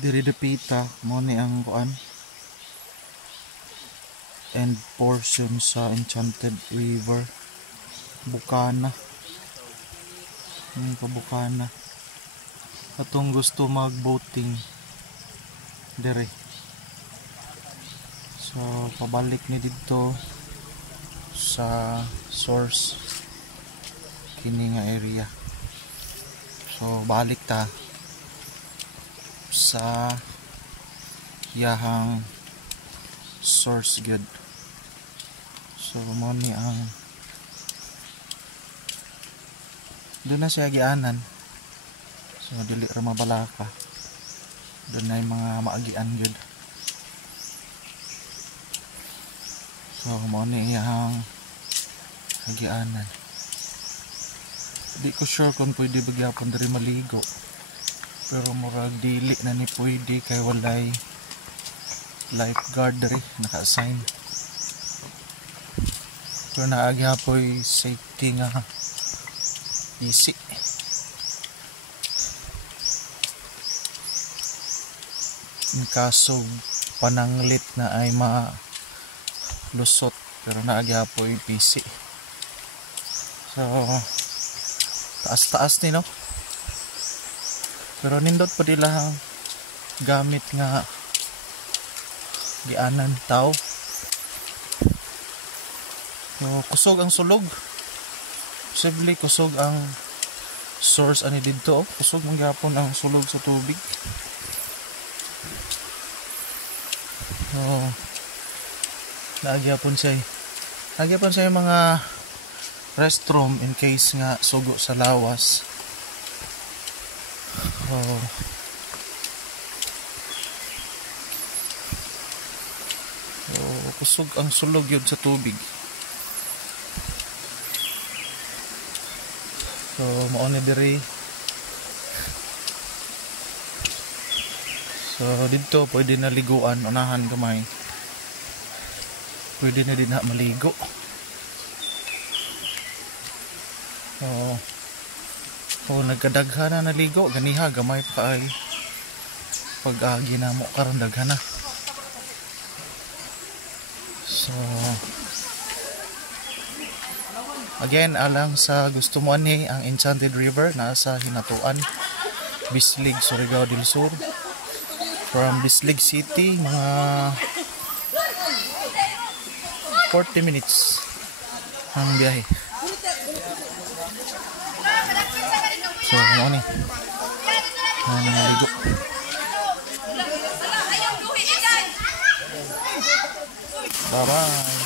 Diri depita mo ni ang kuan end portion sa Enchanted River Bukana. Pa Bukana atong gusto mag boating dire, so pabalik ni dito sa source kini nga area. So balik ta sa yahang source good. So mo ni ang doon na siya gianan, so dili ra mabalaka, doon na yung mga maagian good. So mo ni yahang agianan. Di ko sure kung pwede bagyapon diri maligo, pero murag dili na ni pwede kay walay lifeguard diri naka-assign. Pero naagyapoy safety nga easy. In kaso pananglit na ay malusot, pero naagyapoy PC. So taas-taas ni no, pero nindot pa lang gamit nga gianan tao. So, kusog ang sulog, posible kusog ang source ani didto, kusog man gyapon ang sulog sa tubig. So nagyapon siya mga restroom in case nga sugo sa lawas. So kusog ang sulog yun sa tubig. So mao ni diri. So dito pwede na liguan, unahan gamay. Pwede na din na maligo. Kung nagkadaghan na naligo, ganiha gamay pa ay pag-agi na mo karon daghan na. So again, alang sa gusto mo ani ang Enchanted River nasa Hinatuan, Bislig, Surigao del Sur. From Bislig City, mga 40 minutes ang biyahe. So ano ni naligo. Bye bye.